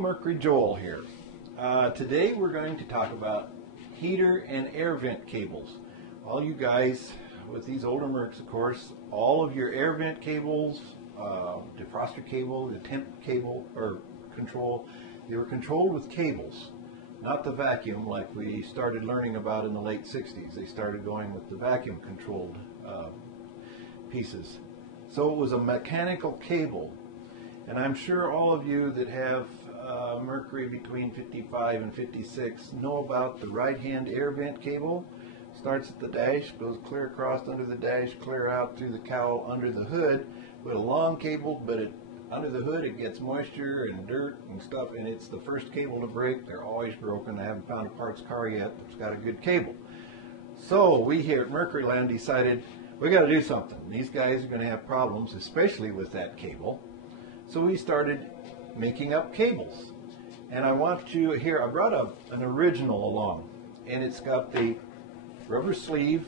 Mercury Joel here. Today we're going to talk about heater and air vent cables. All you guys with these older Mercs, of course, all of your air vent cables, defroster cable, the temp cable or control, they were controlled with cables, not the vacuum like we started learning about in the late 60s. They started going with the vacuum controlled pieces. So it was a mechanical cable. And I'm sure all of you that have Mercury between 55 and 56 know about the right-hand air vent cable. Starts at the dash, goes clear across under the dash, clear out through the cowl under the hood with a long cable, but under the hood it gets moisture and dirt and stuff, and it's the first cable to break. They're always broken. I haven't found a parts car yet that's got a good cable. So we here at Mercuryland decided we got to do something. These guys are going to have problems, especially with that cable. So we started making up cables. And I want you here, I brought an original along, and it's got the rubber sleeve,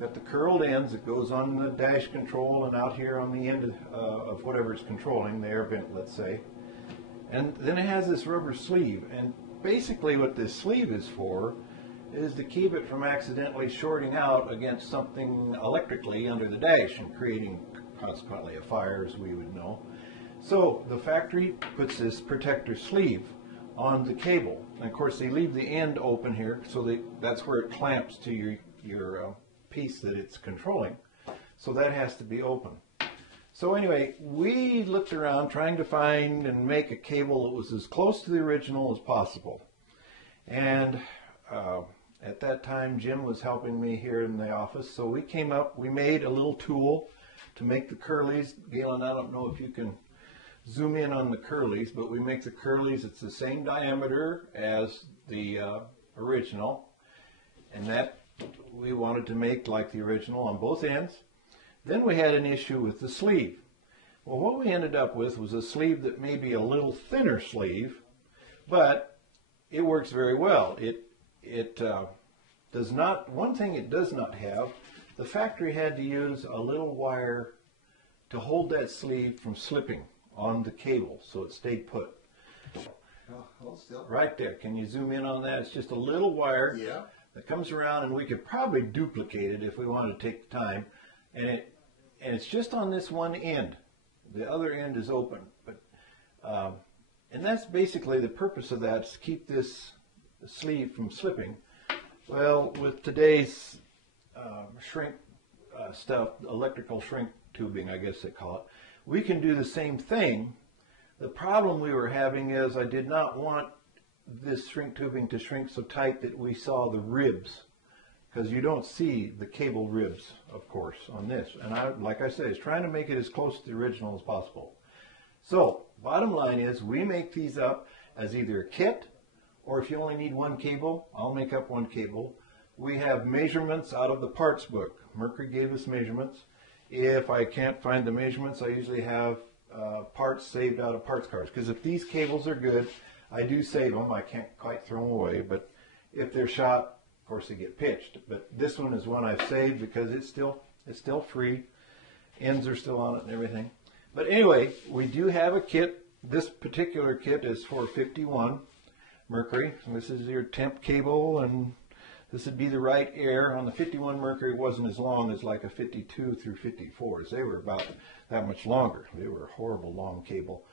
got the curled ends that goes on the dash control and out here on the end of whatever it's controlling, the air vent, let's say. And then it has this rubber sleeve, and basically what this sleeve is for is to keep it from accidentally shorting out against something electrically under the dash and creating consequently a fire, as we would know. So the factory puts this protector sleeve on the cable, and of course they leave the end open here, so that's where it clamps to your piece that it's controlling. So that has to be open. So anyway, we looked around trying to find and make a cable that was as close to the original as possible. And at that time Jim was helping me here in the office, so we made a little tool to make the curlies. Galen, I don't know if you can zoom in on the curlies, but we make the curlies, it's the same diameter as the original, and that we wanted to make like the original on both ends. Then we had an issue with the sleeve. Well, what we ended up with was a sleeve that may be a little thinner sleeve, but it works very well. It does not, one thing it does not have, the factory had to use a little wire to hold that sleeve from slipping on the cable, so it stayed put. Hold still. Right there. Can you zoom in on that? It's just a little wire that comes around, and we could probably duplicate it if we wanted to take the time. And it's just on this one end. The other end is open, but and that's basically the purpose of that, is to keep this sleeve from slipping. Well, with today's shrink stuff, electrical shrink tubing, I guess they call it, we can do the same thing. The problem we were having is I did not want this shrink tubing to shrink so tight that we saw the ribs, because you don't see the cable ribs, of course, on this. And like I said, I was trying to make it as close to the original as possible. So bottom line is we make these up as either a kit, or if you only need one cable, I'll make up one cable. We have measurements out of the parts book. Mercury gave us measurements. If I can't find the measurements, I usually have parts saved out of parts cards, because if these cables are good, I do save them. I can't quite throw them away, but if they're shot, of course they get pitched. But this one is one I've saved because it's still free. Ends are still on it and everything. But anyway, we do have a kit. This particular kit is for 51 Mercury. And this is your temp cable, and this would be the right air. On the 51 Mercury, it wasn't as long as like a 52 through 54s. They were about that much longer. They were a horrible long cable.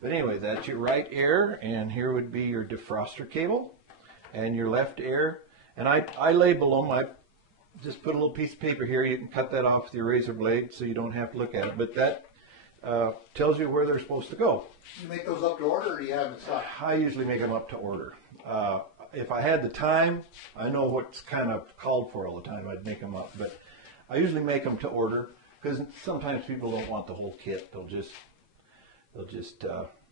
But anyway, that's your right air, and here would be your defroster cable and your left air. And I label them. I just put a little piece of paper here. You can cut that off with your razor blade so you don't have to look at it. But that tells you where they're supposed to go. You make those up to order, or do you have it stock? I usually make them up to order. If I had the time, I know what's kind of called for all the time, I'd make them up. But I usually make them to order, because sometimes people don't want the whole kit. They'll just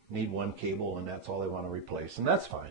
need one cable, and that's all they want to replace, and that's fine.